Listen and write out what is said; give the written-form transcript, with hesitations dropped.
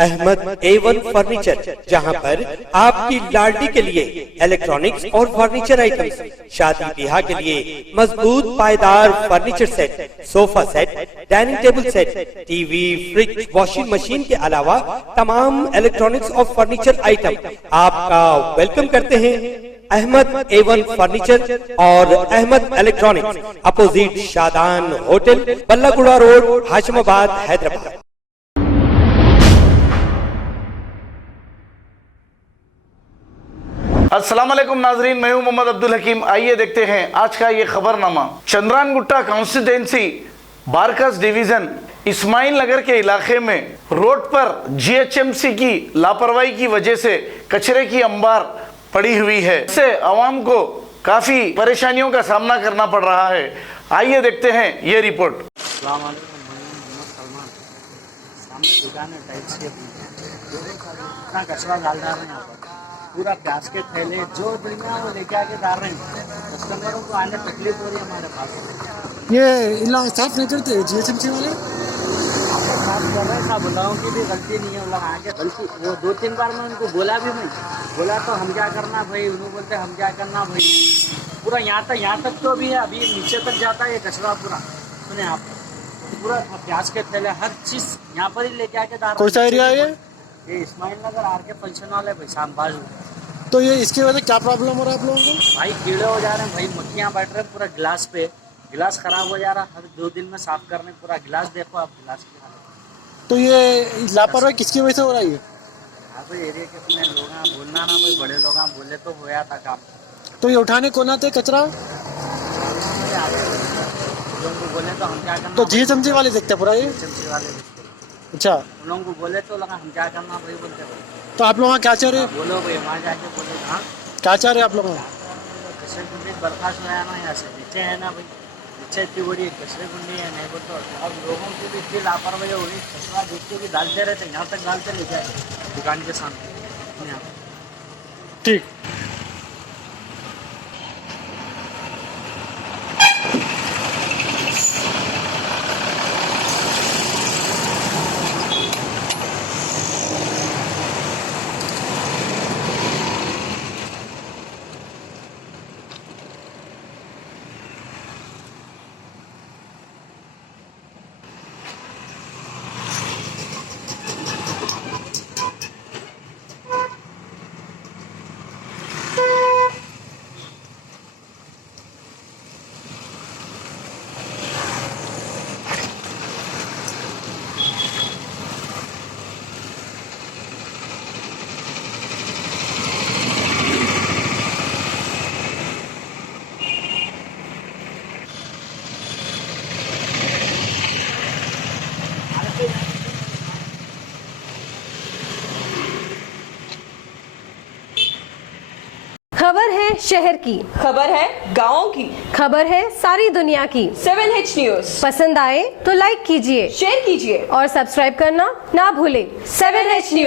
Ahmad A1 furniture, जहां पर आपकी लाडली के लिए इलेक्ट्रॉनिक्स और फर्नीचर आइटम्स, शादी ब्याह के लिए मजबूत पायदार furniture set, sofa set, dining table set, TV, fridge, washing machine के अलावा तमाम इलेक्ट्रॉनिक्स और फर्नीचर आइटम आपका वेलकम करते हैं। अहमद A1 फर्नीचर और Ahmed electronics, opposite Shadan hotel, Ballaguda road, Hashimabad, Hyderabad. अस्सलाम वालेकुम नाजरीन, मैं हूं मोहम्मद अब्दुल हकीम। आइए देखते हैं आज का ये खबरनामा। चंद्रानगुट्टा कॉन्स्टिट्यूंसी बारकास डिवीजन इस्माइल नगर के इलाके में रोड पर GHMC की लापरवाही की वजह से कचरे की अंबार पड़ी हुई है। इससे आवाम को काफी परेशानियों का सामना करना पड़ रहा है। आइए देखते हैं ये रिपोर्ट। कचरा डाल रहे हैं यहाँ पर, पूरा प्याज के थैले जो दुनिया वो लेके आके डाल रहे हैं। कस्टमरों को आने तकलीफ हो रही है हमारे पास। ये साफ नहीं करते GHMC वाले, साफ कर रहे हैं ना, बुलाओं की भी गलती नहीं है। मतलब आगे गलती वो 2-3 बार मैं उनको बोला भी नहीं, बोला तो हम क्या करना भाई, उन्होंने बोलते हम क्या करना भाई। पूरा यहाँ तक तो भी है, अभी नीचे तक जाता है ये कचरा पूरा। सुने आप, पूरा प्याज के थैले हर चीज़ यहाँ पर ही लेके आके डाल। कौन सा एरिया है ये इस्माइल नगर RK फंक्शन वाले भाई, शाम बाजू। तो ये इसकी वजह से क्या प्रॉब्लम हो रहा है आप लोगों को? भाई कीड़े हो जा रहे हैं भाई, मक्खियाँ बैठ रहे हैं पूरा गिलास पे, गिलास खराब हो जा रहा है। हर 2 दिन में साफ करने पूरा गिलास, देखो आप गिलास की हालत। तो ये लापरवाही किसकी वजह से हो रहा है? हाँ भाई, एरिया के अपने लोग हैं, बोलना ना भाई, बड़े लोग हैं, बोले तो होया था काम। तो ये उठाने कौन आते कचरा? उनको बोले तो हम क्या करना। तो GHMC वाले देखते पूरा ये? GHMC वाले देखते। अच्छा, उन लोगों को बोले तो लगा हम क्या करना भाई, बोलते भाई। तो आप लोग क्या चाह रहे हैं? बोलो भाई, वहाँ जाके बोले हाँ क्या चाह रहे हैं आप लोग? कचरे कुंडी बर्खास्त में आना, यहाँ से नीचे है ना भाई, नीचे इतनी बड़ी कचरे कुंडी है, नहीं बोलते। अब लोगों की भी इतनी लापरवाही हो गई, कचरा देख के भी डालते रहते, यहाँ तक डालते ले जाए दुकान के सामने यहाँ। ठीक। खबर है शहर की, खबर है गाँव की, खबर है सारी दुनिया की। 7H न्यूज पसंद आए तो लाइक कीजिए, शेयर कीजिए और सब्सक्राइब करना ना भूलें। 7H news.